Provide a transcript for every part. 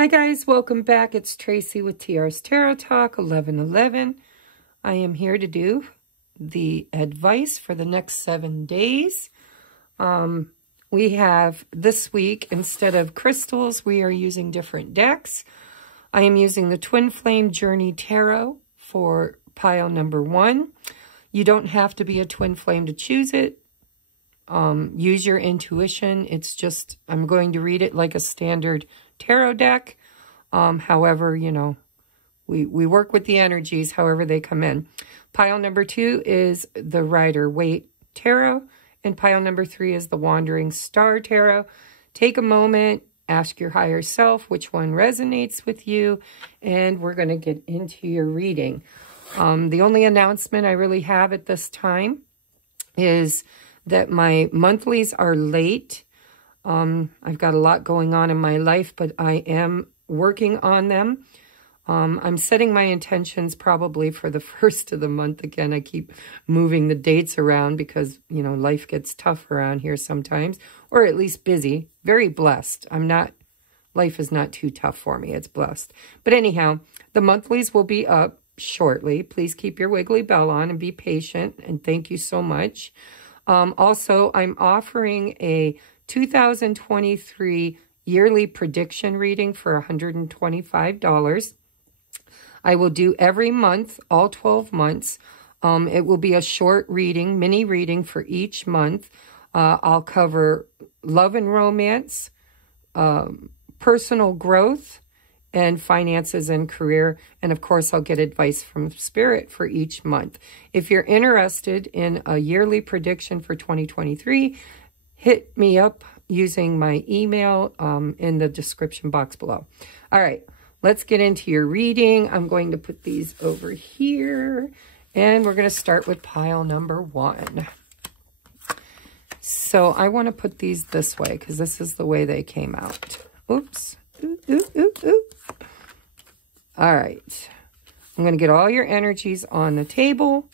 Hi guys, welcome back. It's Tracy with TR's Tarot Talk 1111. I am here to do the advice for the next 7 days. We have this week, instead of crystals, we are using different decks. I am using the Twin Flame Journey Tarot for pile number 1. You don't have to be a Twin Flame to choose it. Use your intuition. It's just, I'm going to read it like a standard tarot deck. However, you know, we work with the energies however they come in. Pile number 2 is the Rider-Waite Tarot, and pile number 3 is the Wandering Star Tarot. Take a moment, ask your higher self which one resonates with you, and we're going to get into your reading. The only announcement I really have at this time is that my monthlies are late. I've got a lot going on in my life, but I am working on them. I'm setting my intentions probably for the first of the month. Again, I keep moving the dates around because, you know, life gets tough around here sometimes, or at least busy. Very blessed. Life is not too tough for me. It's blessed. But anyhow, the monthlies will be up shortly. Please keep your wiggly bell on and be patient. And thank you so much. Also, I'm offering a 2023 yearly prediction reading for $125. I will do every month, all 12 months. It will be a short reading, mini reading for each month. I'll cover love and romance, personal growth, and finances and career. And of course, I'll get advice from Spirit for each month. If you're interested in a yearly prediction for 2023, hit me up using my email in the description box below. All right, let's get into your reading. I'm going to put these over here, and we're going to start with pile number 1. So I want to put these this way because this is the way they came out. Oops. Ooh, ooh, ooh, ooh. All right. I'm going to get all your energies on the table.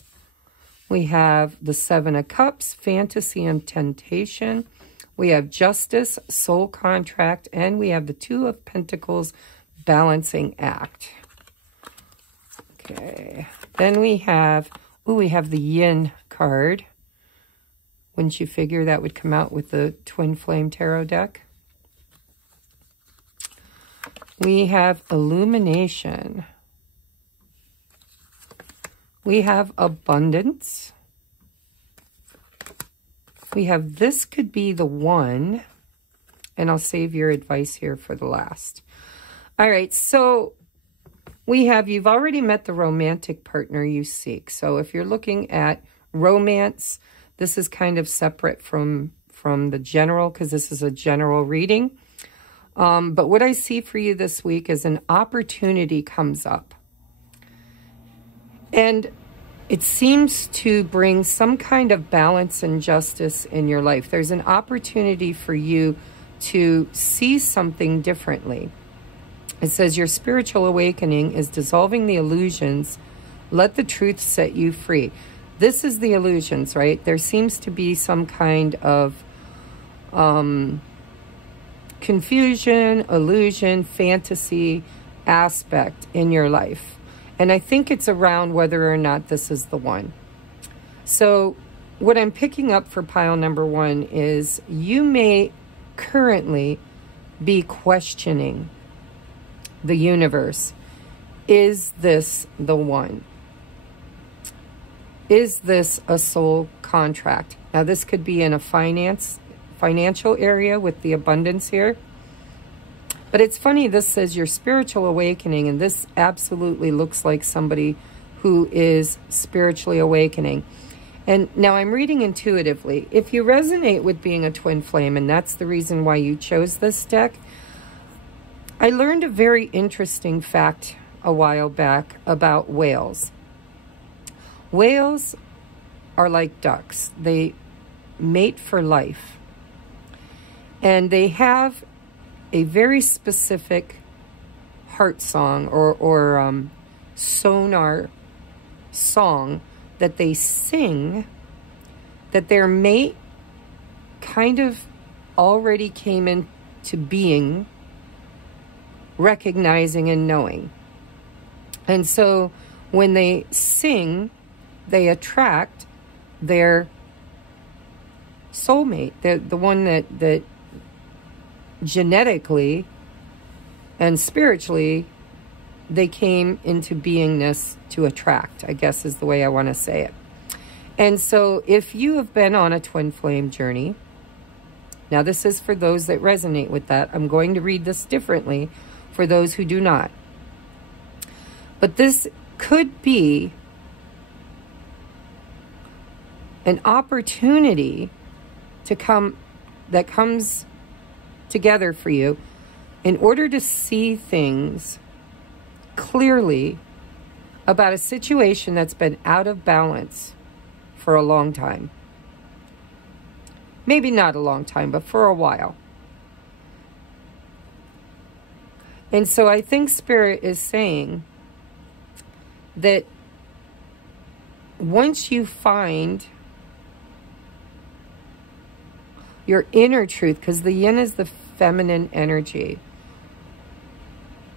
We have the 7 of Cups, Fantasy and Temptation. We have Justice, Soul Contract, and we have the 2 of Pentacles, Balancing Act. Okay. Then we have the Yin card. Wouldn't you figure that would come out with the Twin Flame Tarot deck? We have Illumination. We have Abundance. We have This Could Be the One. And I'll save your advice here for the last. All right, so we have, you've already met the romantic partner you seek. So if you're looking at romance, this is kind of separate from the general, because this is a general reading. But what I see for you this week is an opportunity comes up. And it seems to bring some kind of balance and justice in your life. There's an opportunity for you to see something differently. It says your spiritual awakening is dissolving the illusions. Let the truth set you free. This is the illusions, right? There seems to be some kind of confusion, illusion, fantasy aspect in your life. And I think it's around whether or not this is the one. So what I'm picking up for pile number 1 is you may currently be questioning the universe. Is this the one? Is this a soul contract? Now, this could be in a financial area with the abundance here. But it's funny, this says your spiritual awakening, and this absolutely looks like somebody who is spiritually awakening. And now I'm reading intuitively. If you resonate with being a twin flame, and that's the reason why you chose this deck, I learned a very interesting fact a while back about whales. Whales are like ducks. They mate for life. And they have a very specific heart song or sonar song that they sing that their mate kind of already came into being recognizing and knowing. And so when they sing, they attract their soulmate, the one that genetically and spiritually they came into beingness to attract, I guess is the way I want to say it. And so if you have been on a twin flame journey, now this is for those that resonate with that. I'm going to read this differently for those who do not. But this could be an opportunity that comes together for you in order to see things clearly about a situation that's been out of balance for a long time. Maybe not a long time, but for a while. And so I think Spirit is saying that once you find your inner truth, because the yin is the feminine energy,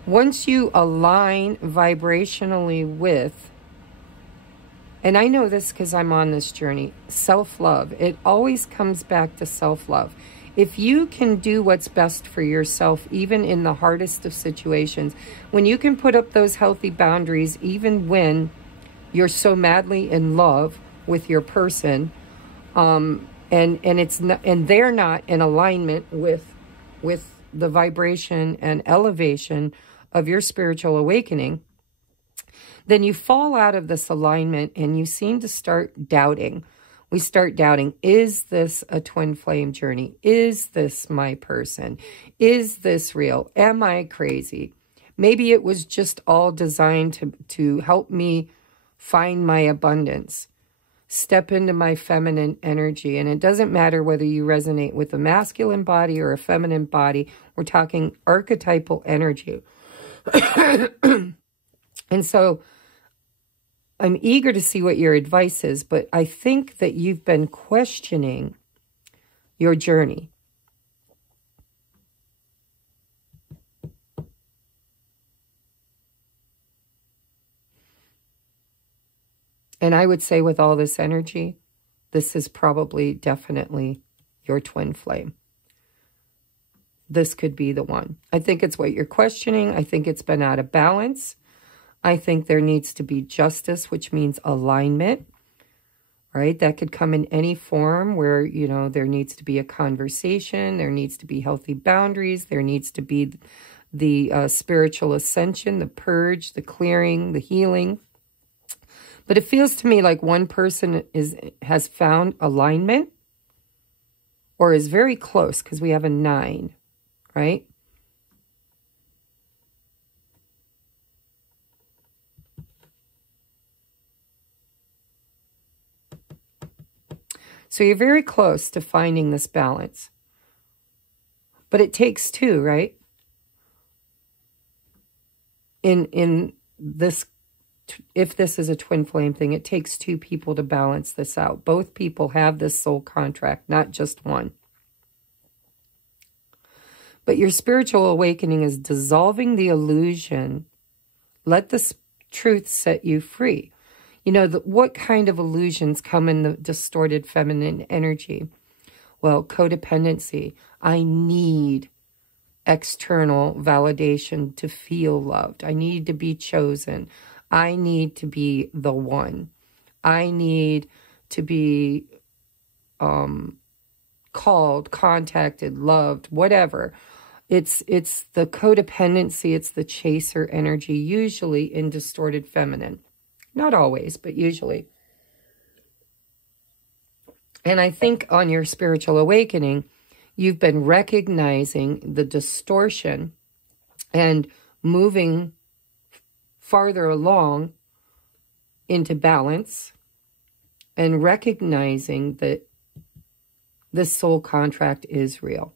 once you align vibrationally with, and I know this because I'm on this journey, self-love. It always comes back to self-love. If you can do what's best for yourself, even in the hardest of situations, when you can put up those healthy boundaries, even when you're so madly in love with your person, and it's not, and they're not in alignment with the vibration and elevation of your spiritual awakening, then you fall out of this alignment and you seem to start doubting. We start doubting, is this a twin flame journey? Is this my person? Is this real? Am I crazy? Maybe it was just all designed to help me find my abundance, step into my feminine energy. And it doesn't matter whether you resonate with a masculine body or a feminine body. We're talking archetypal energy. And so I'm eager to see what your advice is, but I think that you've been questioning your journey. And I would say with all this energy, this is probably definitely your twin flame. This could be the one. I think it's what you're questioning. I think it's been out of balance. I think there needs to be justice, which means alignment, right? That could come in any form where, you know, there needs to be a conversation. There needs to be healthy boundaries. There needs to be the spiritual ascension, the purge, the clearing, the healing. But it feels to me like one person has found alignment or is very close because we have a 9, right? So you're very close to finding this balance. But it takes 2, right? In this, if this is a twin flame thing, it takes 2 people to balance this out. Both people have this soul contract, not just one. But your spiritual awakening is dissolving the illusion. Let the truth set you free. You know, what kind of illusions come in the distorted feminine energy? Well, codependency. I need external validation to feel loved. I need to be chosen. I need to be the one. I need to be called, contacted, loved, whatever. It's the codependency. It's the chaser energy, usually in distorted feminine. Not always, but usually. And I think on your spiritual awakening, you've been recognizing the distortion and moving farther along into balance and recognizing that this soul contract is real.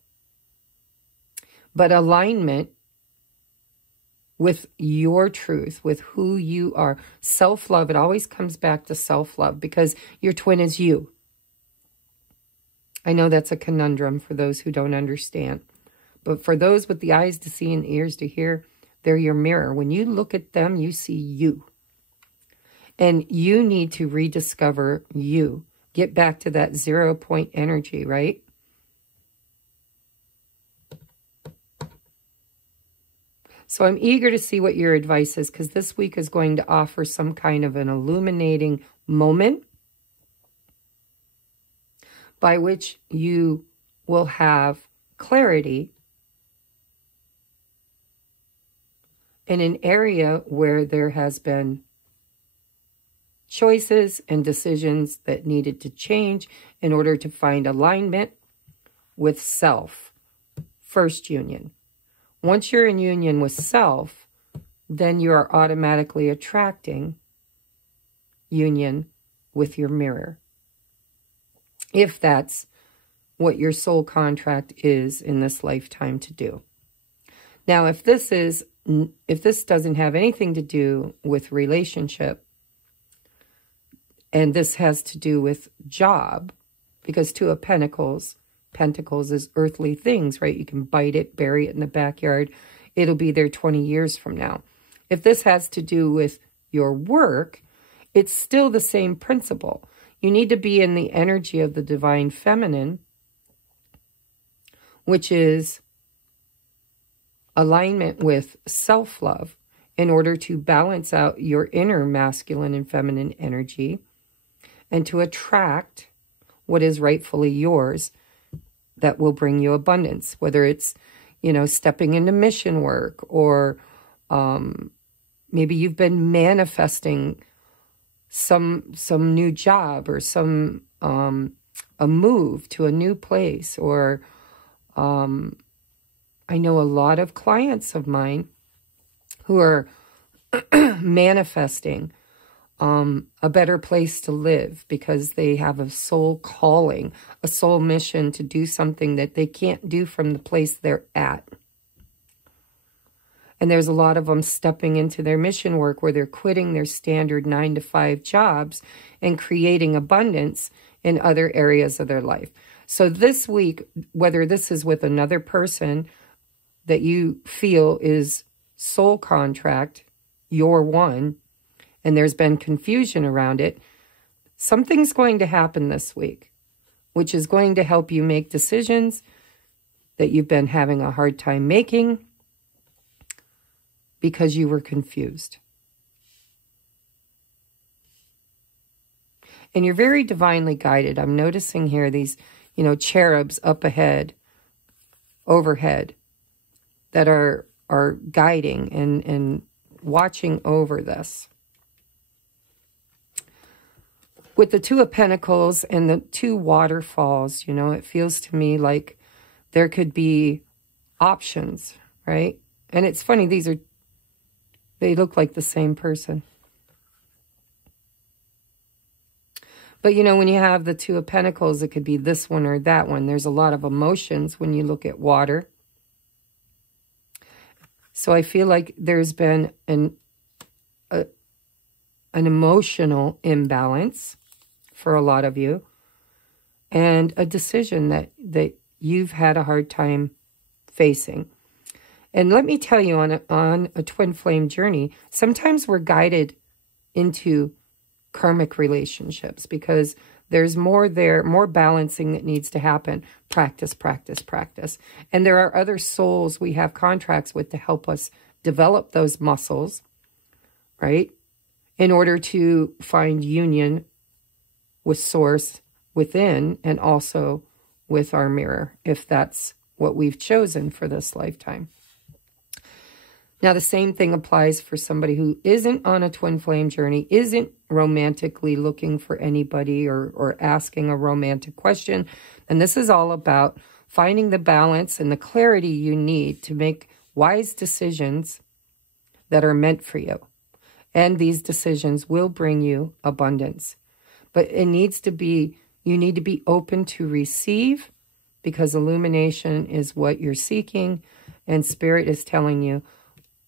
But alignment with your truth, with who you are. Self-love, it always comes back to self-love because your twin is you. I know that's a conundrum for those who don't understand. But for those with the eyes to see and ears to hear, They're your mirror. When you look at them, you see you. And you need to rediscover you. Get back to that 0 point energy, right? So I'm eager to see what your advice is, because this week is going to offer some kind of an illuminating moment by which you will have clarity in an area where there has been choices and decisions that needed to change in order to find alignment with self. First union. Once you're in union with self, then you are automatically attracting union with your mirror. If that's what your soul contract is in this lifetime to do. Now, if this doesn't have anything to do with relationship, and this has to do with job, because Two of Pentacles is earthly things, right? You can bite it, bury it in the backyard. It'll be there 20 years from now. If this has to do with your work, it's still the same principle. You need to be in the energy of the divine feminine, which is alignment with self-love, in order to balance out your inner masculine and feminine energy and to attract what is rightfully yours that will bring you abundance, whether it's, stepping into mission work, or maybe you've been manifesting some new job, or a move to a new place, or I know a lot of clients of mine who are manifesting a better place to live because they have a soul calling, a soul mission to do something that they can't do from the place they're at. And there's a lot of them stepping into their mission work where they're quitting their standard 9-to-5 jobs and creating abundance in other areas of their life. So this week, whether this is with another person that you feel is soul contract, your one, and there's been confusion around it, something's going to happen this week, which is going to help you make decisions that you've been having a hard time making because you were confused. And you're very divinely guided. I'm noticing here these, cherubs up ahead, overhead, that are guiding and watching over this. With the Two of Pentacles and the two waterfalls, it feels to me like there could be options, right? And it's funny, they look like the same person. But, when you have the Two of Pentacles, it could be this one or that one. There's a lot of emotions when you look at water. So I feel like there's been an emotional imbalance for a lot of you, and a decision that you've had a hard time facing. And let me tell you, on a twin flame journey, sometimes we're guided into karmic relationships because there's more balancing that needs to happen. Practice, practice, practice. And there are other souls we have contracts with to help us develop those muscles, right? In order to find union with source within, and also with our mirror, if that's what we've chosen for this lifetime. Now, the same thing applies for somebody who isn't on a twin flame journey, isn't romantically looking for anybody or asking a romantic question. And this is all about finding the balance and the clarity you need to make wise decisions that are meant for you. And these decisions will bring you abundance. But you need to be open to receive, because illumination is what you're seeking. And Spirit is telling you,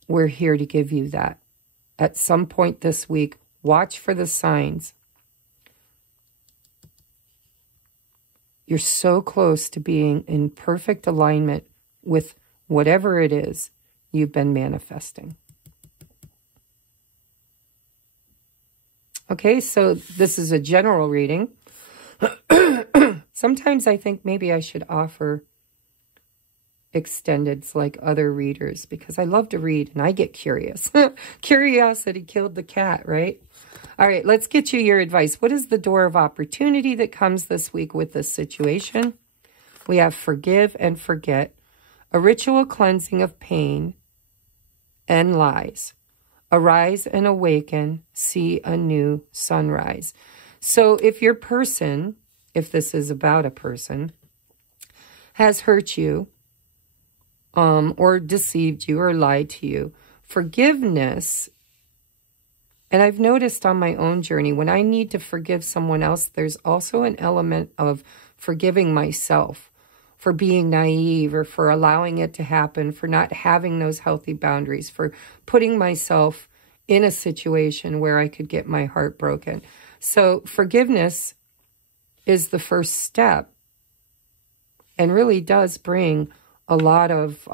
we're here to give you that. At some point this week, watch for the signs. You're so close to being in perfect alignment with whatever it is you've been manifesting. Okay, so this is a general reading. Sometimes I think maybe I should offer extendeds like other readers, because I love to read and I get curious. Curiosity killed the cat, right? All right, let's get you your advice. What is the door of opportunity that comes this week with this situation? We have forgive and forget, a ritual cleansing of pain and lies. Arise and awaken, see a new sunrise. So if your person, if this is about a person, has hurt you, or deceived you or lied to you, forgiveness, and I've noticed on my own journey, when I need to forgive someone else, there's also an element of forgiving myself for being naive or for allowing it to happen, for not having those healthy boundaries, for putting myself in a situation where I could get my heart broken. So forgiveness is the first step and really does bring a lot of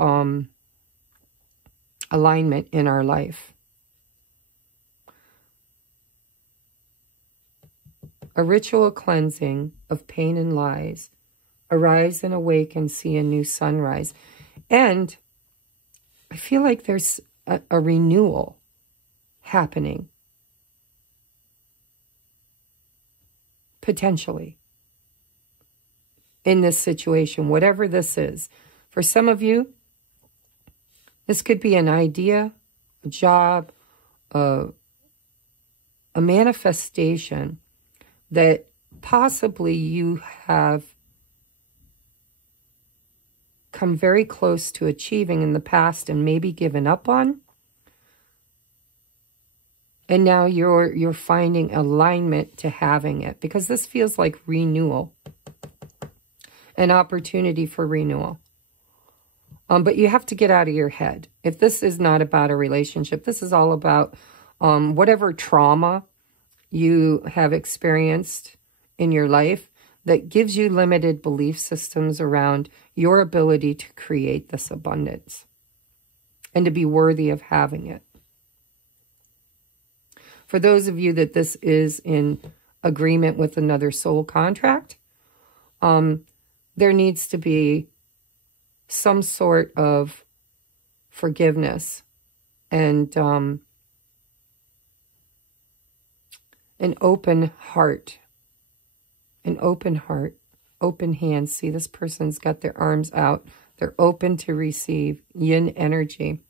alignment in our life. A ritual cleansing of pain and lies. Arise and awaken, see a new sunrise. And I feel like there's a renewal happening. Potentially. In this situation, whatever this is. For some of you, this could be an idea, a job, a manifestation that possibly you have come very close to achieving in the past and maybe given up on. And now you're finding alignment to having it, because this feels like renewal, an opportunity for renewal. But you have to get out of your head. If this is not about a relationship, this is all about whatever trauma you have experienced in your life that gives you limited belief systems around your ability to create this abundance and to be worthy of having it. For those of you that this is in agreement with another soul contract, there needs to be some sort of forgiveness and an open heart. An open heart, open hands. See, this person's got their arms out. They're open to receive yin energy.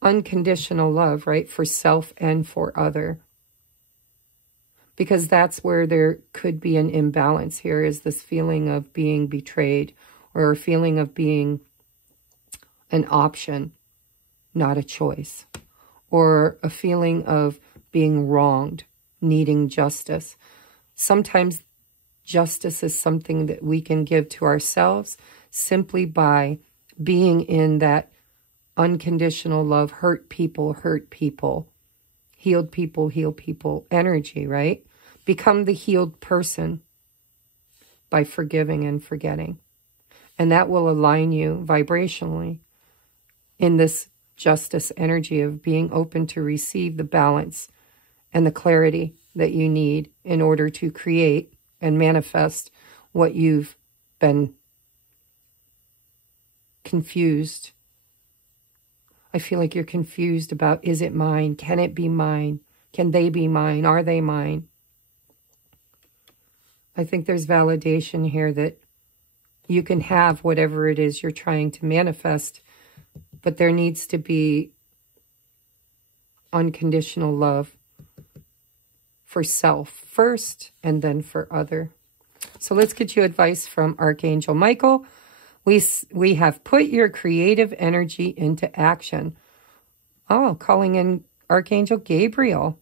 Unconditional love, right? For self and for other. Because that's where there could be an imbalance here, is this feeling of being betrayed, or a feeling of being an option, not a choice, or a feeling of being wronged, needing justice. Sometimes justice is something that we can give to ourselves simply by being in that unconditional love, hurt people, heal people energy, right? Become the healed person by forgiving and forgetting. And that will align you vibrationally in this justice energy of being open to receive the balance and the clarity that you need in order to create and manifest what you've been confused. I feel like you're confused about, is it mine? Can it be mine? Can they be mine? Are they mine? I think there's validation here that you can have whatever it is you're trying to manifest, but there needs to be unconditional love for self first and then for other. So let's get you advice from Archangel Michael. We have put your creative energy into action. Oh, calling in Archangel Gabriel.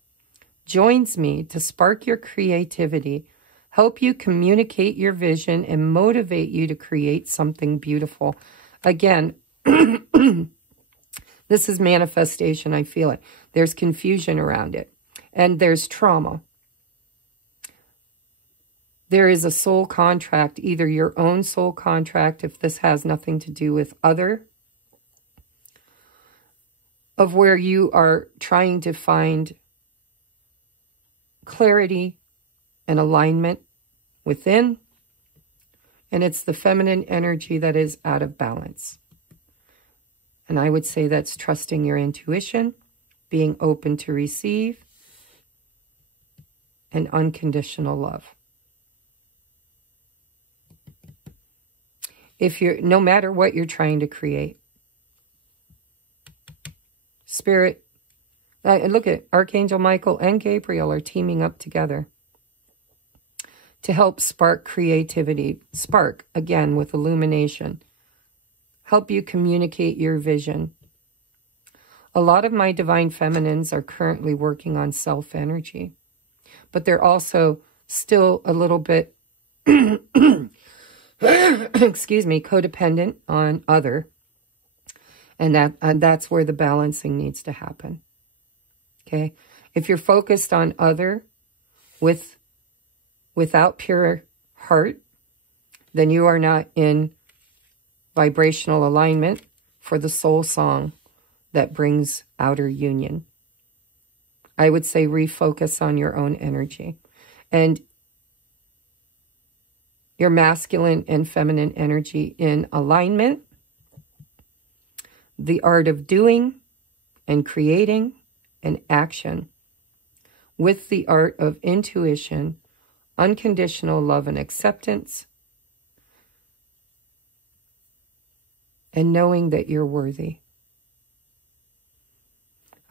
Joins me to spark your creativity, help you communicate your vision, and motivate you to create something beautiful. Again, this is manifestation, I feel it. There's confusion around it, and there's trauma. There is a soul contract, either your own soul contract, if this has nothing to do with other, of where you are trying to find clarity and alignment within. And it's the feminine energy that is out of balance. And I would say that's trusting your intuition, being open to receive, and unconditional love. No matter what you're trying to create. Spirit, look at Archangel Michael and Gabriel are teaming up together to help spark creativity. Spark, again, with illumination. Help you communicate your vision. A lot of my divine feminines are currently working on self-energy, but they're also still a little bit, excuse me, codependent on other. And that's where the balancing needs to happen. Okay? If you're focused on other without pure heart, then you are not in vibrational alignment for the soul song that brings outer union. I would say refocus on your own energy. And your masculine and feminine energy in alignment, the art of doing and creating and action with the art of intuition, unconditional love and acceptance, and knowing that you're worthy.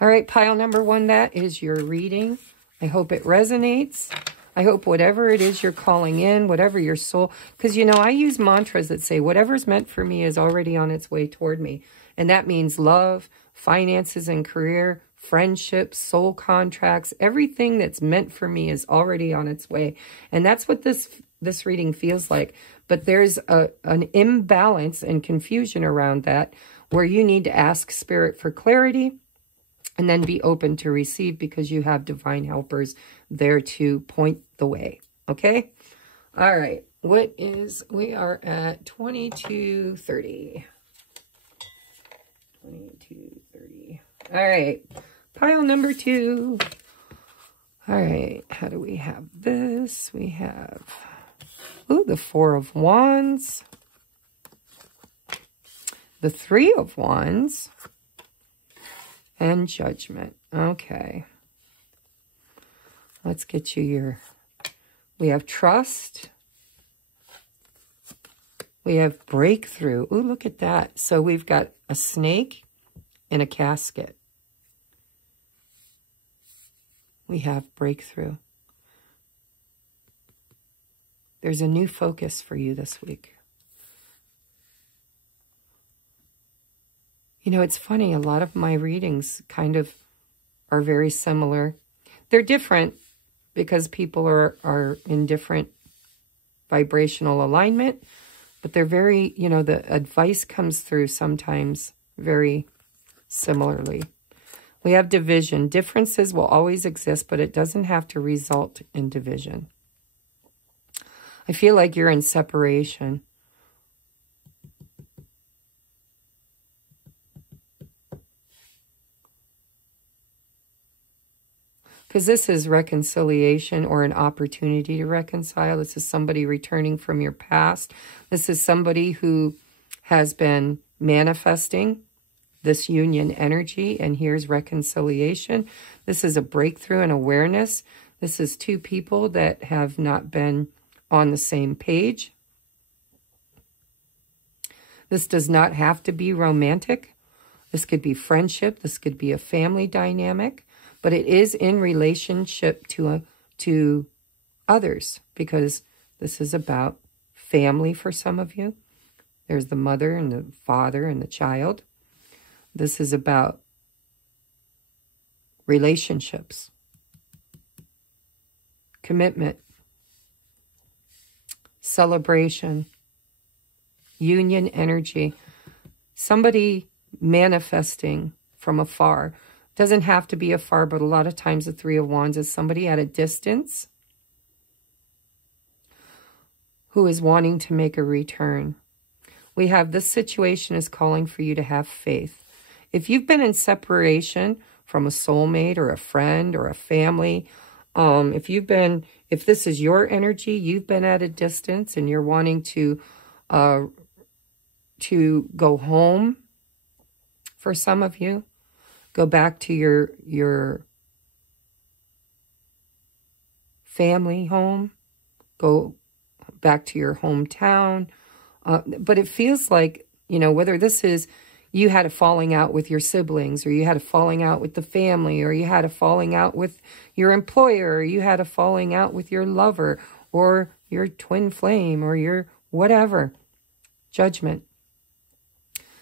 All right, pile number 1, that is your reading. I hope it resonates. I hope whatever it is you're calling in, whatever your soul, because, you know, I use mantras that say whatever's meant for me is already on its way toward me. And that means love, finances and career, friendships, soul contracts, everything that's meant for me is already on its way. And that's what this reading feels like. But there's an imbalance and confusion around that where you need to ask Spirit for clarity and then be open to receive because you have divine helpers there to point the way. Okay? All right. We are at 22:30. 22:30. All right. Pile number 2. All right. How do we have this? We have, the 4 of Wands. The 3 of Wands. And Judgment. Okay. Let's get you we have Trust. We have Breakthrough. Ooh, look at that. So we've got a snake in a casket. We have Breakthrough. There's a new focus for you this week. You know, it's funny. A lot of my readings kind of are very similar. They're different because people are in different vibrational alignment, but they're very, you know, the advice comes through sometimes very similarly. We have division. Differences will always exist, but it doesn't have to result in division. I feel like you're in separation. Because this is reconciliation or an opportunity to reconcile. This is somebody returning from your past. This is somebody who has been manifesting this union energy, and here's reconciliation. This is a breakthrough in awareness. This is 2 people that have not been on the same page. This does not have to be romantic. This could be friendship. This could be a family dynamic. But it is in relationship to others, because this is about family for some of you. There's the mother and the father and the child. This is about relationships, commitment, celebration, union energy, somebody manifesting from afar. Doesn't have to be afar, but a lot of times the 3 of Wands is somebody at a distance who is wanting to make a return. We have this situation is calling for you to have faith. If you've been in separation from a soulmate or a friend or a family, if this is your energy, you've been at a distance and you're wanting to go home, for some of you, go back to your family home, go back to your hometown. But it feels like, whether this is you had a falling out with your siblings, or you had a falling out with the family, or you had a falling out with your employer, or you had a falling out with your lover, or your twin flame, or your whatever. Judgment.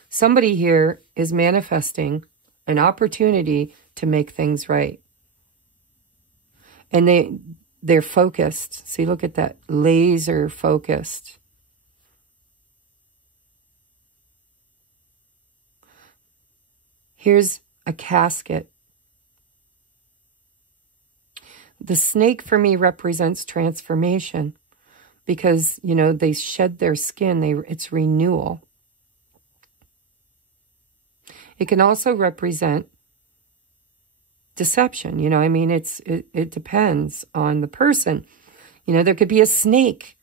Somebody here is manifesting an opportunity to make things right. And they're focused. See, look at that. Laser focused. Here's a casket. The snake for me represents transformation because, they shed their skin. It's renewal. It can also represent deception. It depends on the person. There could be a snake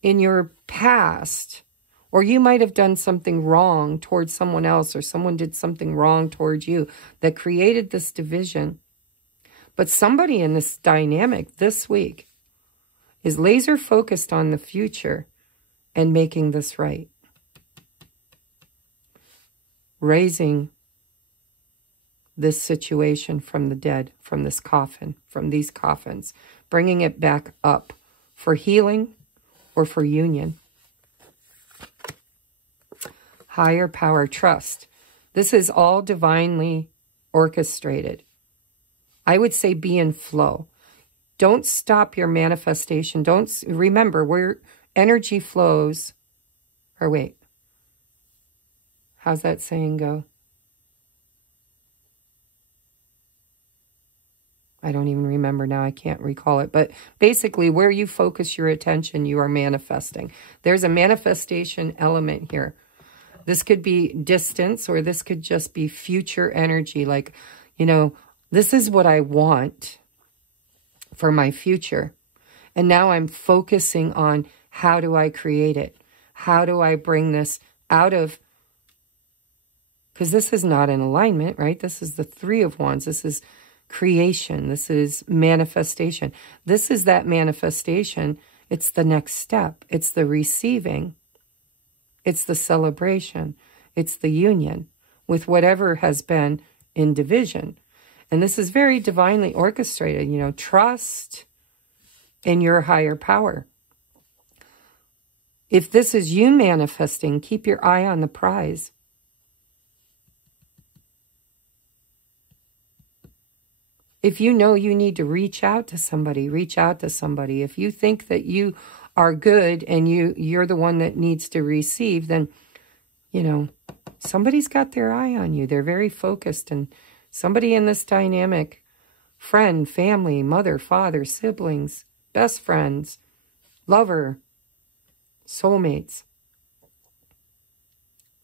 in your past, or you might have done something wrong towards someone else, or someone did something wrong towards you that created this division. But somebody in this dynamic this week is laser focused on the future and making this right. Raising this situation from the dead, from this coffin, from these coffins, bringing it back up for healing or for union. Higher power, trust. This is all divinely orchestrated. I would say be in flow. Don't stop your manifestation. Remember, where energy flows, or wait, how's that saying go? I don't even remember now. I can't recall it. But basically, where you focus your attention, you are manifesting. There's a manifestation element here. This could be distance, or this could just be future energy. Like, this is what I want for my future. And now I'm focusing on how do I create it? How do I bring this out of... Because this is not in alignment, right? This is the Three of Wands. This is creation. This is manifestation. This is that manifestation. It's the next step. It's the receiving. It's the celebration. It's the union with whatever has been in division. And this is very divinely orchestrated. Trust in your higher power. If this is you manifesting, keep your eye on the prize. If you know you need to reach out to somebody, reach out to somebody. If you think that you are good and you're the one that needs to receive, then, somebody's got their eye on you. They're very focused. And somebody in this dynamic, friend, family, mother, father, siblings, best friends, lover, soulmates.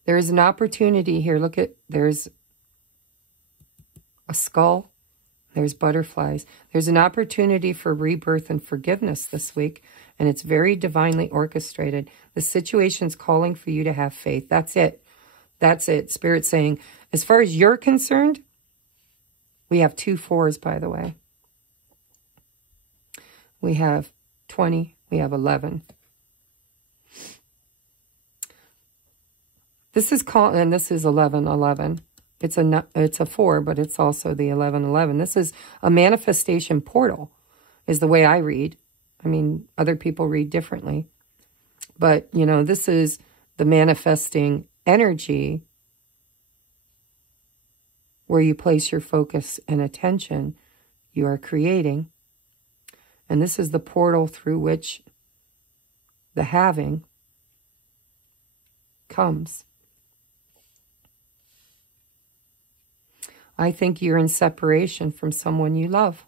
There is an opportunity here. Look there's a skull. There's butterflies. There's an opportunity for rebirth and forgiveness this week, and it's very divinely orchestrated. The situation's calling for you to have faith. That's it. That's it. Spirit's saying, as far as you're concerned, we have 2 4s, by the way. We have 20. We have 11. This is called, and this is 1111. It's a 4, but it's also the 1111. This is a manifestation portal, is the way I read. I mean, other people read differently. But, this is the manifesting energy where you place your focus and attention. You are creating. And this is the portal through which the having comes. I think you're in separation from someone you love.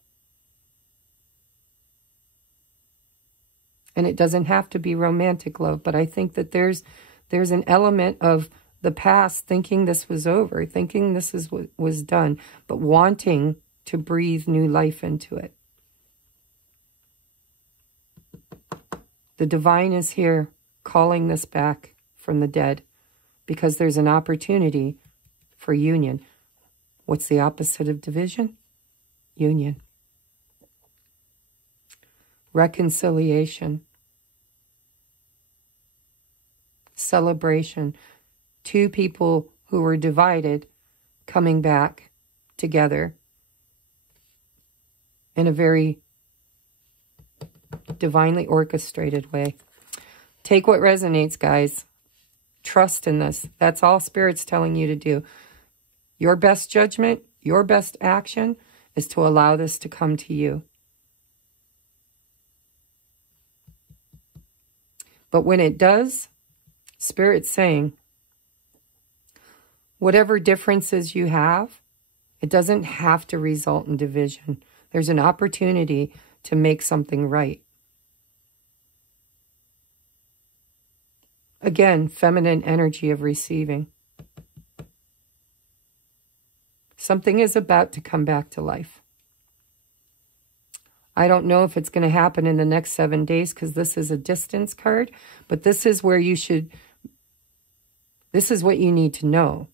And it doesn't have to be romantic love, but I think that there's an element of the past, thinking this was over, thinking this is what was done, but wanting to breathe new life into it. The divine is here calling this back from the dead because there's an opportunity for union. What's the opposite of division? Union. Reconciliation. Celebration. Two people who were divided coming back together in a very divinely orchestrated way. Take what resonates, guys. Trust in this. That's all Spirit's telling you to do. Your best judgment, your best action is to allow this to come to you. But when it does, Spirit's saying, whatever differences you have, it doesn't have to result in division. There's an opportunity to make something right. Again, feminine energy of receiving. Something is about to come back to life. I don't know if it's going to happen in the next 7 days because this is a distance card, but this is where you should, this is what you need to know.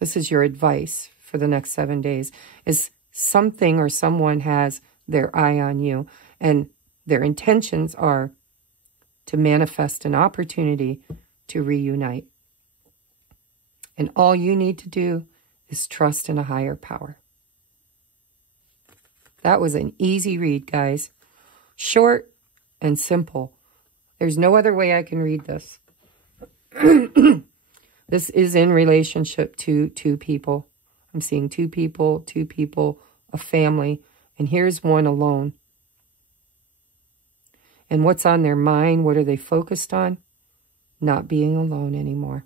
This is your advice for the next 7 days, is something or someone has their eye on you, and their intentions are to manifest an opportunity to reunite. And all you need to do is trust in a higher power. That was an easy read, guys. Short and simple. There's no other way I can read this. This is in relationship to two people. I'm seeing two people, a family, and here's one alone. And what's on their mind? What are they focused on? Not being alone anymore.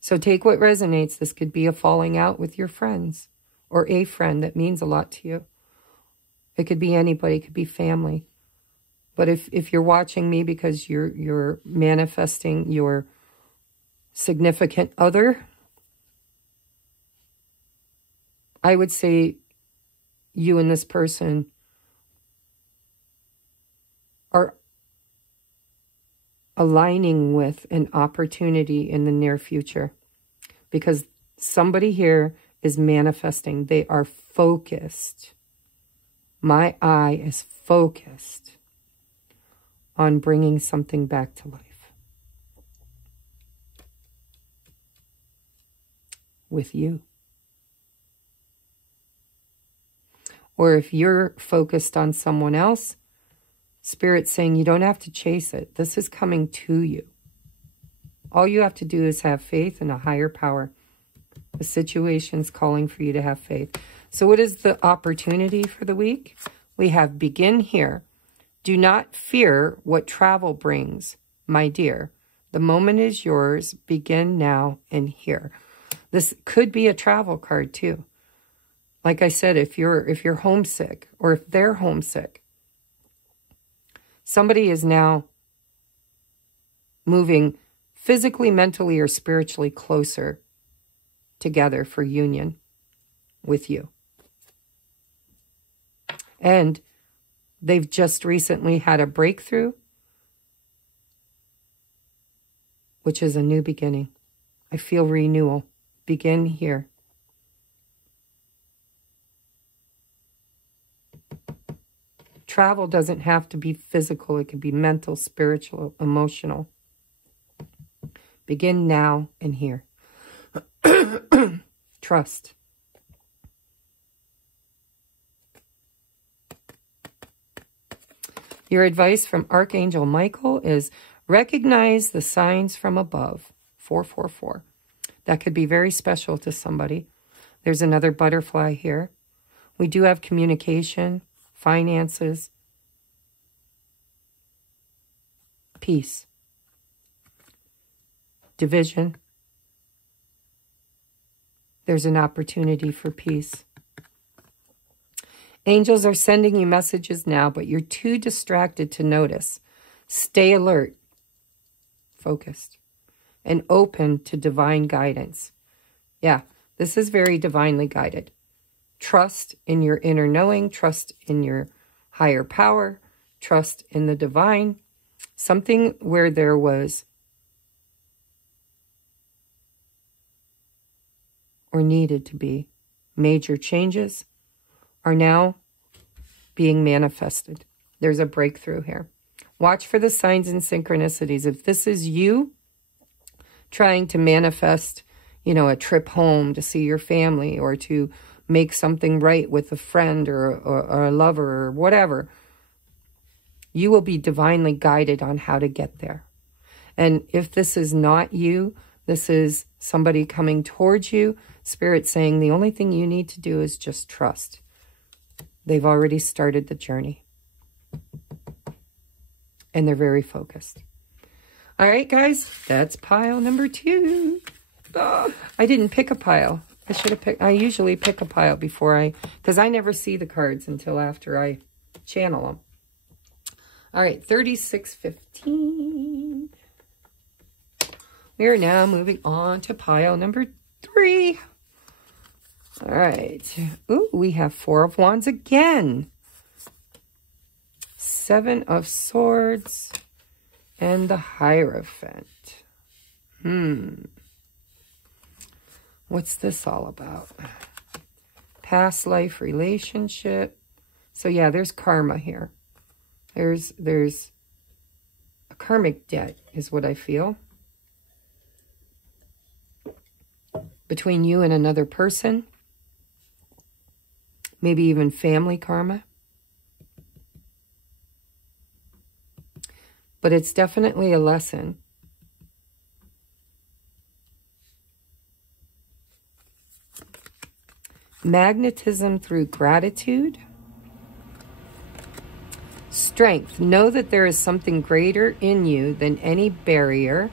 So take what resonates. This could be a falling out with your friends or a friend that means a lot to you. It could be anybody. It could be family. But if you're watching me because you're manifesting your significant other, I would say you and this person are aligning with an opportunity in the near future, because somebody here is manifesting. They are focused. My eye is focused on bringing something back to life with you. Or if you're focused on someone else, Spirit's saying you don't have to chase it. This is coming to you. All you have to do is have faith in a higher power. The situation's calling for you to have faith. So what is the opportunity for the week? We have begin here. Do not fear what travel brings, my dear. The moment is yours. Begin now and here. This could be a travel card too. Like I said, if you're homesick or if they're homesick, somebody is now moving physically, mentally, or spiritually closer together for union with you. And they've just recently had a breakthrough, which is a new beginning. I feel renewal. Begin here. Travel doesn't have to be physical. It can be mental, spiritual, emotional. Begin now and here. Trust. Your advice from Archangel Michael is recognize the signs from above. 444. That could be very special to somebody. There's another butterfly here. We do have communication, finances, peace, division. There's an opportunity for peace. Angels are sending you messages now, but you're too distracted to notice. Stay alert. focused and open to divine guidance. Yeah, this is very divinely guided. Trust in your inner knowing, trust in your higher power, trust in the divine. Something where there was or needed to be major changes are now being manifested. There's a breakthrough here. Watch for the signs and synchronicities. If this is you trying to manifest, a trip home to see your family, or to make something right with a friend or a lover or whatever, you will be divinely guided on how to get there. And if this is not you, this is somebody coming towards you, Spirit saying the only thing you need to do is just trust. They've already started the journey. And they're very focused. All right, guys, that's pile number 2. Oh, I didn't pick a pile. I should have picked. I usually pick a pile because I never see the cards until after I channel them. All right, 3615. We are now moving on to pile number 3. All right. Ooh, we have 4 of Wands again. 7 of Swords and the Hierophant. What's this all about? Past life relationship. So yeah, there's karma here. There's a karmic debt is what I feel. Between you and another person. Maybe even family karma. But it's definitely a lesson. Magnetism through gratitude. Strength. Know that there is something greater in you than any barrier.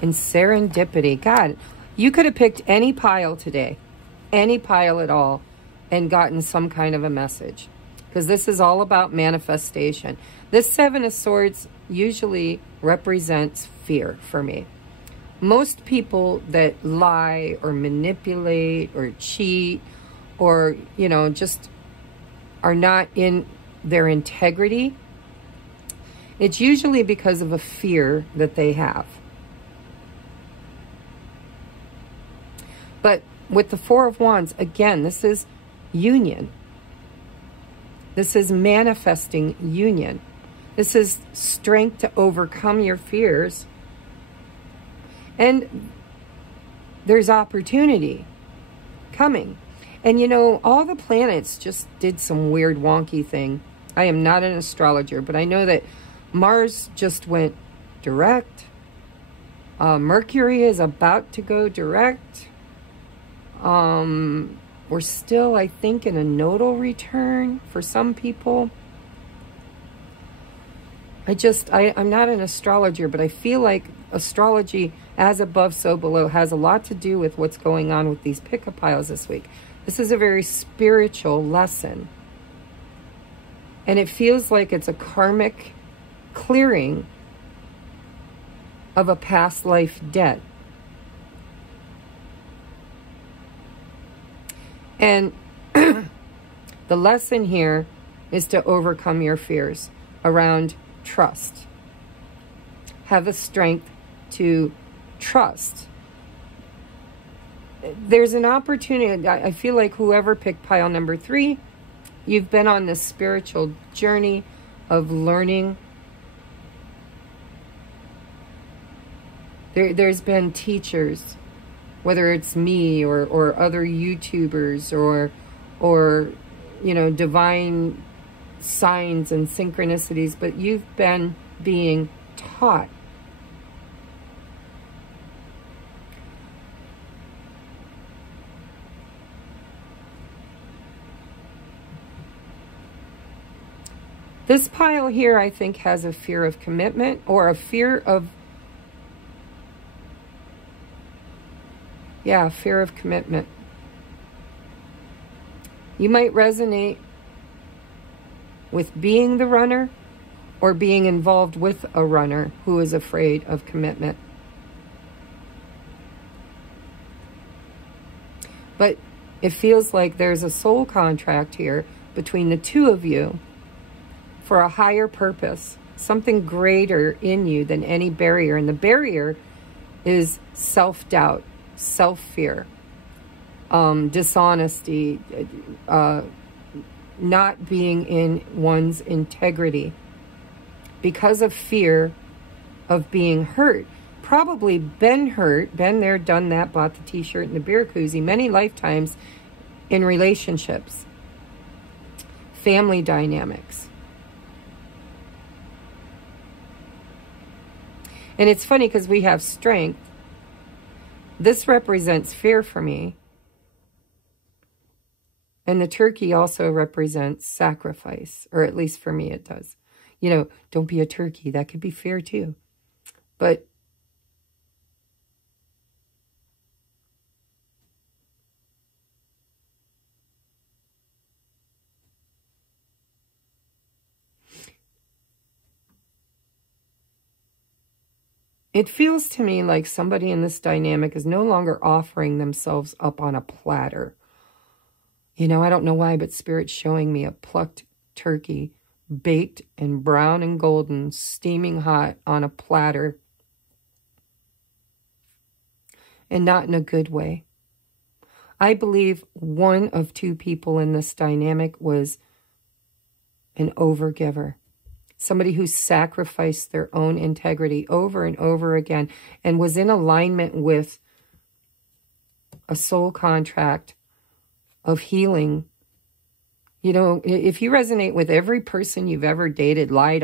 And serendipity. God, you could have picked any pile today. Any pile at all. And gotten some kind of a message. Because this is all about manifestation. This 7 of Swords usually represents fear for me. Most people that lie or manipulate or cheat or, just are not in their integrity, it's usually because of a fear that they have. But with the 4 of Wands, again, this is union. This is manifesting union. This is strength to overcome your fears. And there's opportunity coming. And all the planets just did some weird wonky thing. I am not an astrologer, but I know that Mars just went direct. Mercury is about to go direct. We're still, I think, in a nodal return for some people. I'm not an astrologer, but I feel like astrology, as above, so below, has a lot to do with what's going on with these pick-up piles this week. This is a very spiritual lesson. And it feels like it's a karmic clearing of a past life debt. And the lesson here is to overcome your fears around trust. Have the strength to trust. There's an opportunity. I feel like whoever picked pile number 3, you've been on this spiritual journey of learning. There's been teachers, whether it's me or other YouTubers or divine signs and synchronicities, but you've been being taught. This pile here, I think, has a fear of commitment or a fear of, fear of commitment. You might resonate with being the runner or being involved with a runner who is afraid of commitment. But it feels like there's a soul contract here between the two of you for a higher purpose, something greater in you than any barrier. And the barrier is self-doubt, self-fear, dishonesty, not being in one's integrity because of fear of being hurt. Probably been hurt, been there, done that, bought the t-shirt and the beer koozie many lifetimes in relationships, family dynamics. And it's funny because we have strength. This represents fear for me. And the turkey also represents sacrifice, or at least for me it does. You know, don't be a turkey. That could be fear too. But it feels to me like somebody in this dynamic is no longer offering themselves up on a platter. You know, I don't know why, but Spirit's showing me a plucked turkey, baked and brown and golden, steaming hot on a platter. And not in a good way. I believe one of two people in this dynamic was an overgiver. Somebody who sacrificed their own integrity over and over again and was in alignment with a soul contract of healing. You know, if you resonate with every person you've ever dated, lied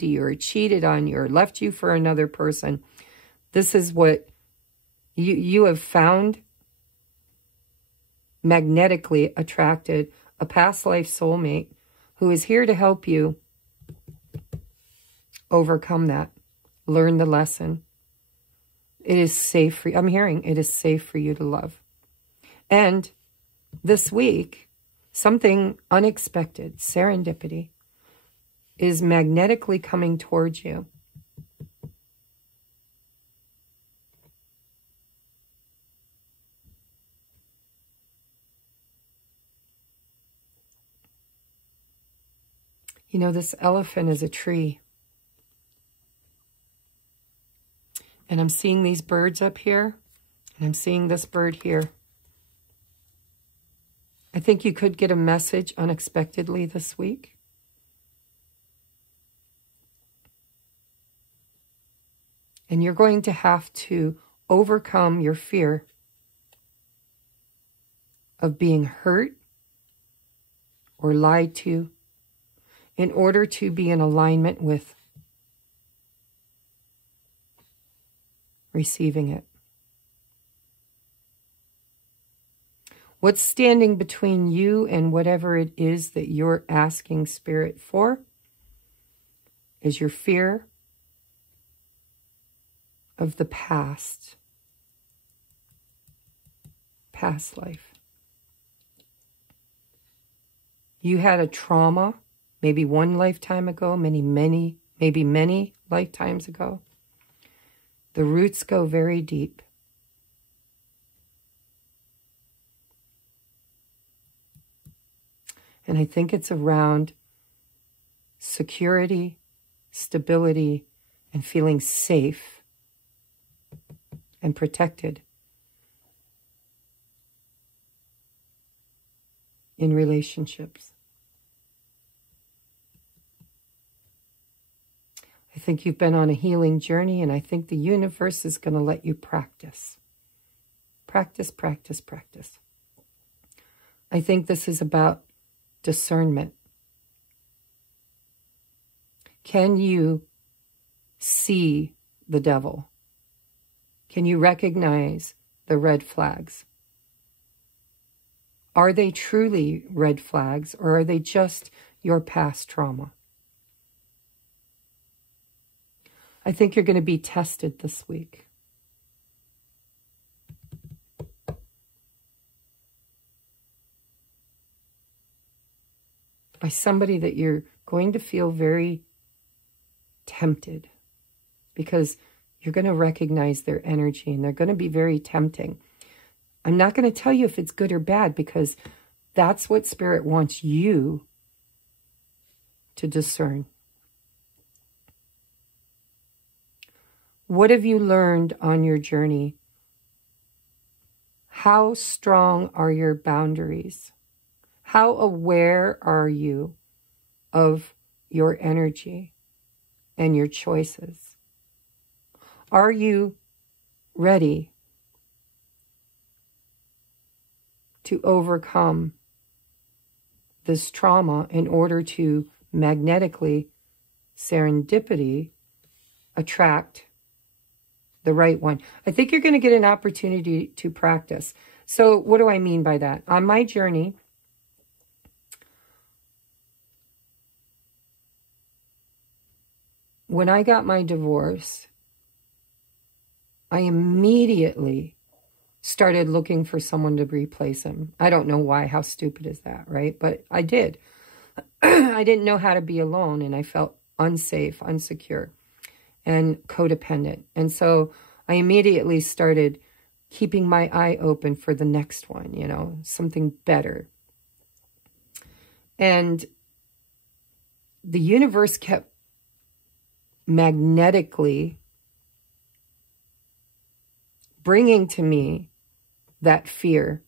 to you or cheated on you or left you for another person, this is what you have found magnetically attracted, a past life soulmate who is here to help you overcome that, learn the lesson. It is safe for you. I'm hearing it is safe for you to love. And this week, something unexpected, serendipity, is magnetically coming towards you. You know, this elephant is a tree. And I'm seeing these birds up here, and I'm seeing this bird here. I think you could get a message unexpectedly this week. And you're going to have to overcome your fear of being hurt or lied to in order to be in alignment with receiving it. What's standing between you and whatever it is that you're asking Spirit for is your fear of the past life. You had a trauma, maybe one lifetime ago, maybe many lifetimes ago. The roots go very deep. And I think it's around security, stability, and feeling safe and protected in relationships. I think you've been on a healing journey, and I think the universe is going to let you practice. Practice, practice, practice. I think this is about discernment. Can you see the devil? Can you recognize the red flags? Are they truly red flags, or are they just your past trauma? I think you're going to be tested this week. by somebody that you're going to feel very tempted, because you're going to recognize their energy and they're going to be very tempting. I'm not going to tell you if it's good or bad, because that's what Spirit wants you to discern. What have you learned on your journey? How strong are your boundaries? How aware are you of your energy and your choices? Are you ready to overcome this trauma in order to magnetically, serendipity, attract the right one? I think you're going to get an opportunity to practice. So what do I mean by that? On my journey, when I got my divorce, I immediately started looking for someone to replace him. I don't know why. How stupid is that, right? But I did. I didn't know how to be alone, and I felt unsafe, unsecure, and codependent. And so I immediately started keeping my eye open for the next one, you know, something better. And the universe kept magnetically bringing to me that fear,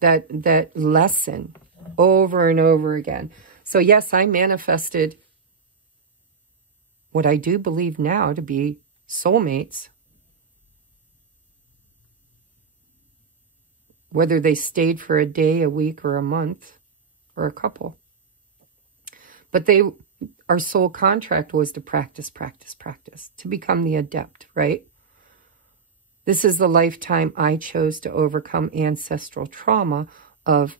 that lesson over and over again. So yes, I manifested what I do believe now to be soulmates. Whether they stayed for a day, a week, or a month, or a couple. But our soul contract was to practice, practice, practice, to become the adept, right? This is the lifetime I chose to overcome ancestral trauma of,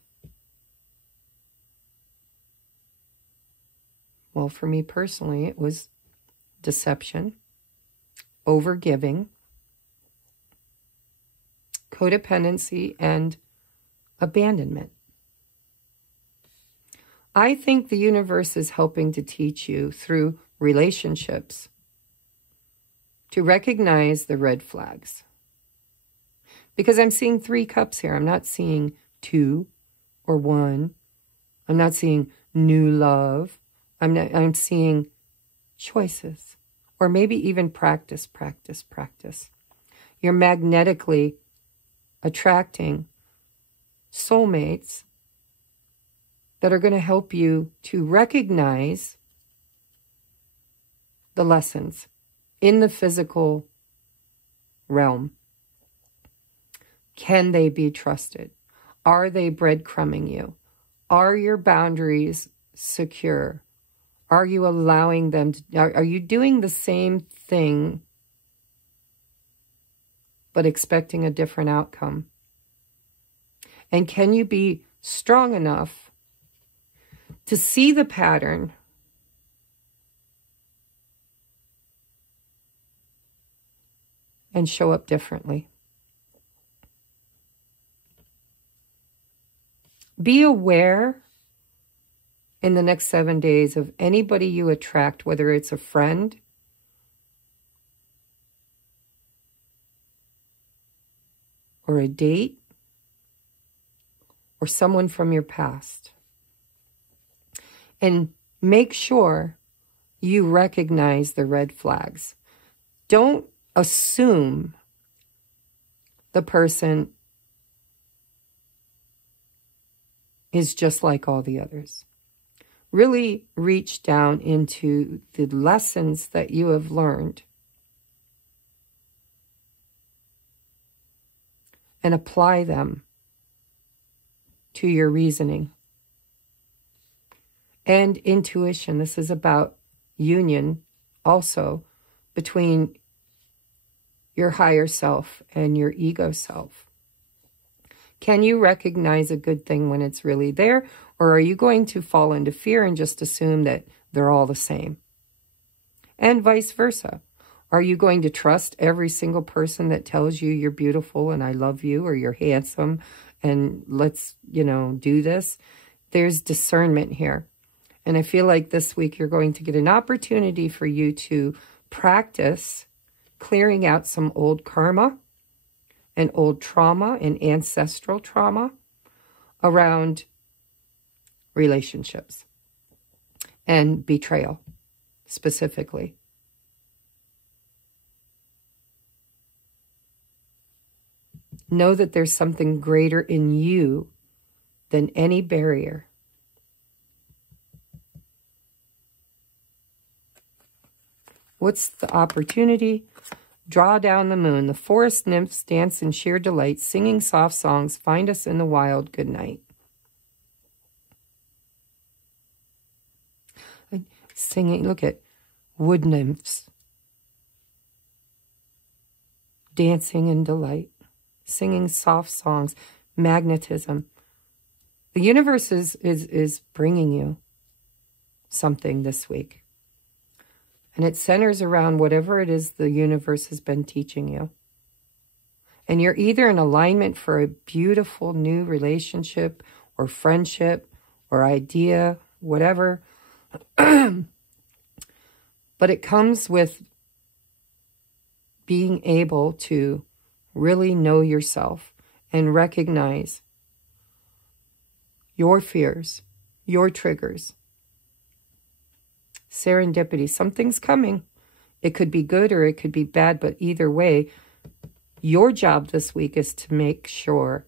well, for me personally, it was deception, overgiving, codependency, and abandonment. I think the universe is helping to teach you through relationships to recognize the red flags. Because I'm seeing 3 cups here. I'm not seeing 2 or 1. I'm not seeing new love. I'm seeing choices. Or maybe even practice, practice, practice. You're magnetically attracting soulmates that are going to help you to recognize the lessons in the physical realm. Can they be trusted? Are they breadcrumbing you? Are your boundaries secure? Are you allowing them to, are you doing the same thing but expecting a different outcome? And can you be strong enough to see the pattern and show up differently? Be aware in the next 7 days of anybody you attract, whether it's a friend, or a date, or someone from your past. And make sure you recognize the red flags. Don't assume the person is just like all the others. Really reach down into the lessons that you have learned and apply them to your reasoning and intuition. This is about union also between your higher self and your ego self. Can you recognize a good thing when it's really there? Or are you going to fall into fear and just assume that they're all the same? And vice versa. Are you going to trust every single person that tells you you're beautiful and I love you, or you're handsome and let's, do this? There's discernment here. And I feel like this week you're going to get an opportunity for you to practice clearing out some old karma and old trauma and ancestral trauma around relationships and betrayal specifically. Know that there's something greater in you than any barrier. What's the opportunity? Draw down the moon. The forest nymphs dance in sheer delight, singing soft songs. Find us in the wild. Good night. Singing, look at wood nymphs. Dancing in delight. Singing soft songs. Magnetism. The universe is bringing you something this week. And it centers around whatever it is the universe has been teaching you. And you're either in alignment for a beautiful new relationship or friendship or idea, whatever. But it comes with being able to really know yourself and recognize your fears, your triggers. Serendipity. Something's coming. It could be good or it could be bad, but either way, your job this week is to make sure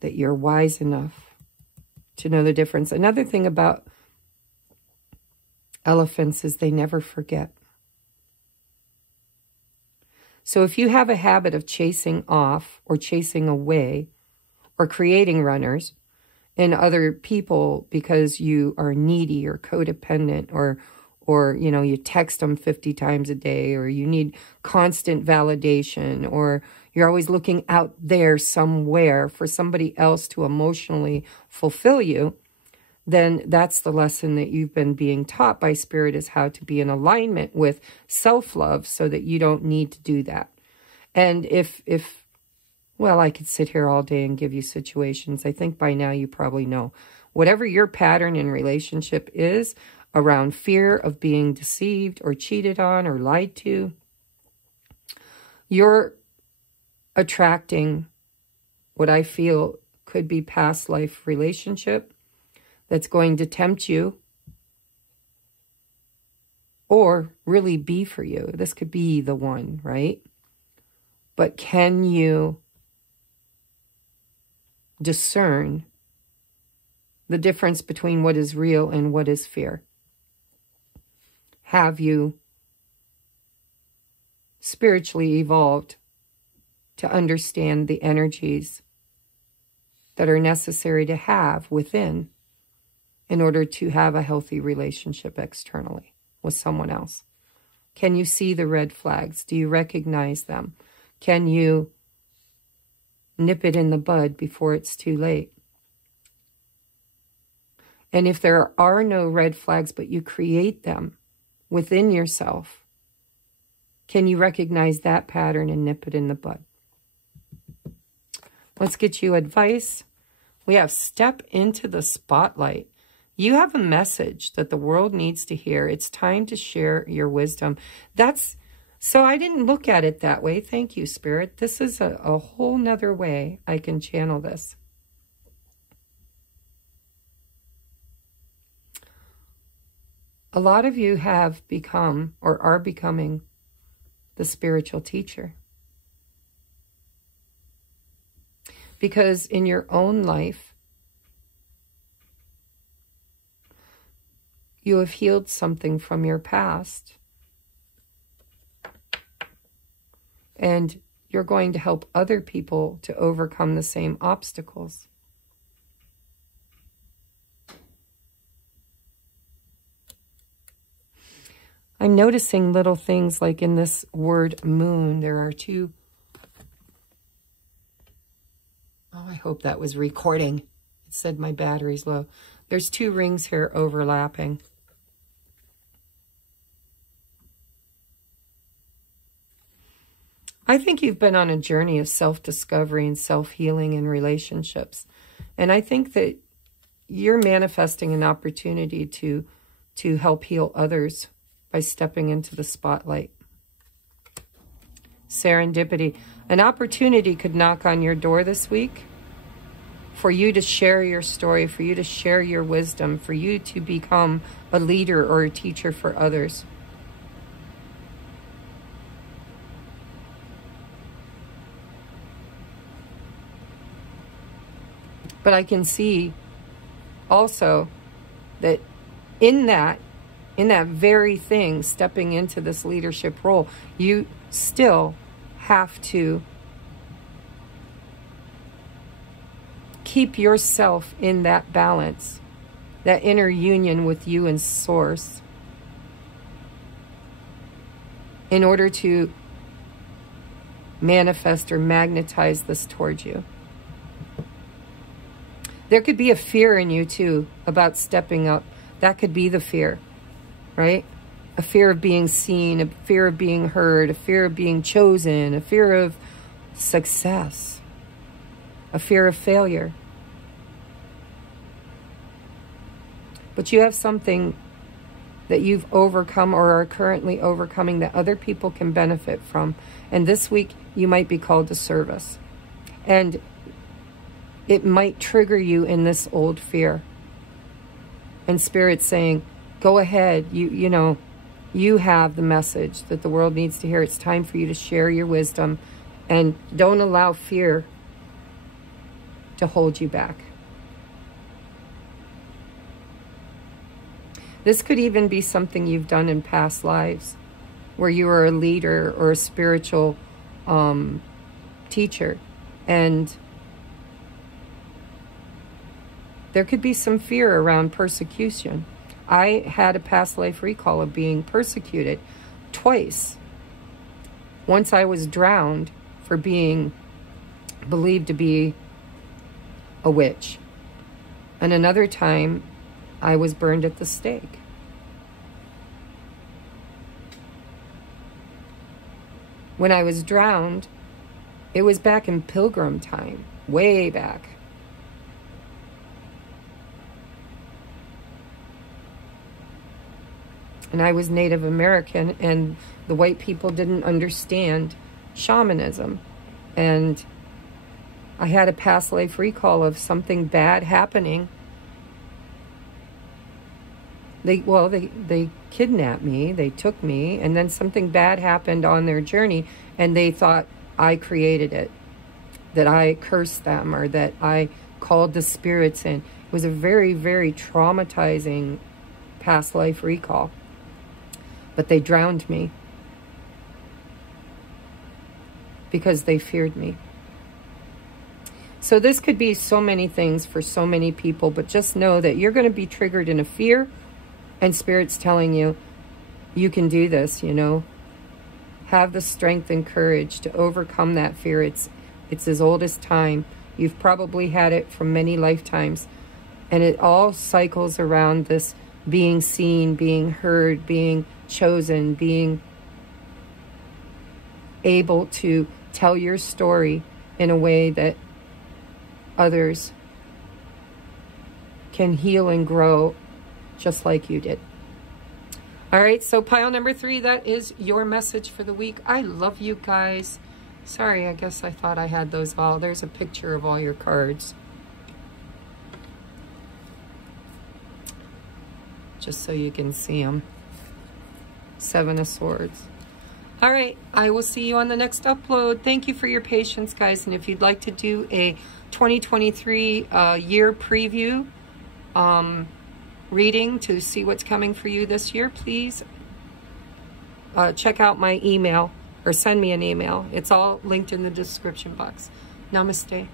that you're wise enough to know the difference. Another thing about elephants is they never forget. So if you have a habit of chasing off or chasing away or creating runners in other people because you are needy or codependent or you know, you text them 50 times a day, or you need constant validation, or you're always looking out there somewhere for somebody else to emotionally fulfill you, then that's the lesson that you've been being taught by Spirit, is how to be in alignment with self-love so that you don't need to do that. And well, I could sit here all day and give you situations. I think by now you probably know. Whatever your pattern in relationship is around fear of being deceived or cheated on or lied to, you're attracting what I feel could be past life relationship that's going to tempt you or really be for you. This could be the one, right? But can you discern the difference between what is real and what is fear? Have you spiritually evolved to understand the energies that are necessary to have within in order to have a healthy relationship externally with someone else? Can you see the red flags? Do you recognize them? Can you nip it in the bud before it's too late? And if there are no red flags, but you create them within yourself, can you recognize that pattern and nip it in the bud? Let's get you advice. We have step into the spotlight. You have a message that the world needs to hear. It's time to share your wisdom. So I didn't look at it that way. Thank you, Spirit. This is a whole nother way I can channel this. A lot of you have become or are becoming the spiritual teacher. Because in your own life, you have healed something from your past. And you're going to help other people to overcome the same obstacles. I'm noticing little things like in this word moon, there are two. Oh, I hope that was recording. It said my battery's low. There's two rings here overlapping. I think you've been on a journey of self-discovery and self-healing in relationships. And I think that you're manifesting an opportunity to help heal others by stepping into the spotlight. Serendipity. An opportunity could knock on your door this week for you to share your story, for you to share your wisdom, for you to become a leader or a teacher for others. But I can see also that in that very thing, stepping into this leadership role, you still have to keep yourself in that balance, that inner union with you and Source, in order to manifest or magnetize this towards you. There could be a fear in you too about stepping up. That could be the fear, right? A fear of being seen, a fear of being heard, a fear of being chosen, a fear of success, a fear of failure. But you have something that you've overcome or are currently overcoming that other people can benefit from. And this week, you might be called to service. And it might trigger you in this old fear. And Spirit's saying, go ahead, you know, you have the message that the world needs to hear. It's time for you to share your wisdom. And don't allow fear to hold you back. This could even be something you've done in past lives, where you were a leader or a spiritual teacher. And there could be some fear around persecution. I had a past life recall of being persecuted twice. Once I was drowned for being believed to be a witch. And another time, I was burned at the stake. When I was drowned, it was back in Pilgrim time, way back. And I was Native American, and the white people didn't understand shamanism. And I had a past life recall of something bad happening. They kidnapped me, they took me, and then something bad happened on their journey, and they thought I created it, that I cursed them, or that I called the spirits in. It was a very, very traumatizing past life recall. But they drowned me because they feared me. So this could be so many things for so many people, but just know that you're going to be triggered in a fear, and Spirit's telling you, you can do this, you know. Have the strength and courage to overcome that fear. It's as old as time. You've probably had it from many lifetimes. And it all cycles around this being seen, being heard, being chosen, being able to tell your story in a way that others can heal and grow just like you did. All right, so pile number 3, that is your message for the week. I love you guys. Sorry, I guess I thought I had those all. There's a picture of all your cards. Just so you can see them. 7 of Swords. All right, I will see you on the next upload. Thank you for your patience, guys. And if you'd like to do a 2023 year preview reading to see what's coming for you this year, please check out my email or send me an email. It's all linked in the description box. Namaste.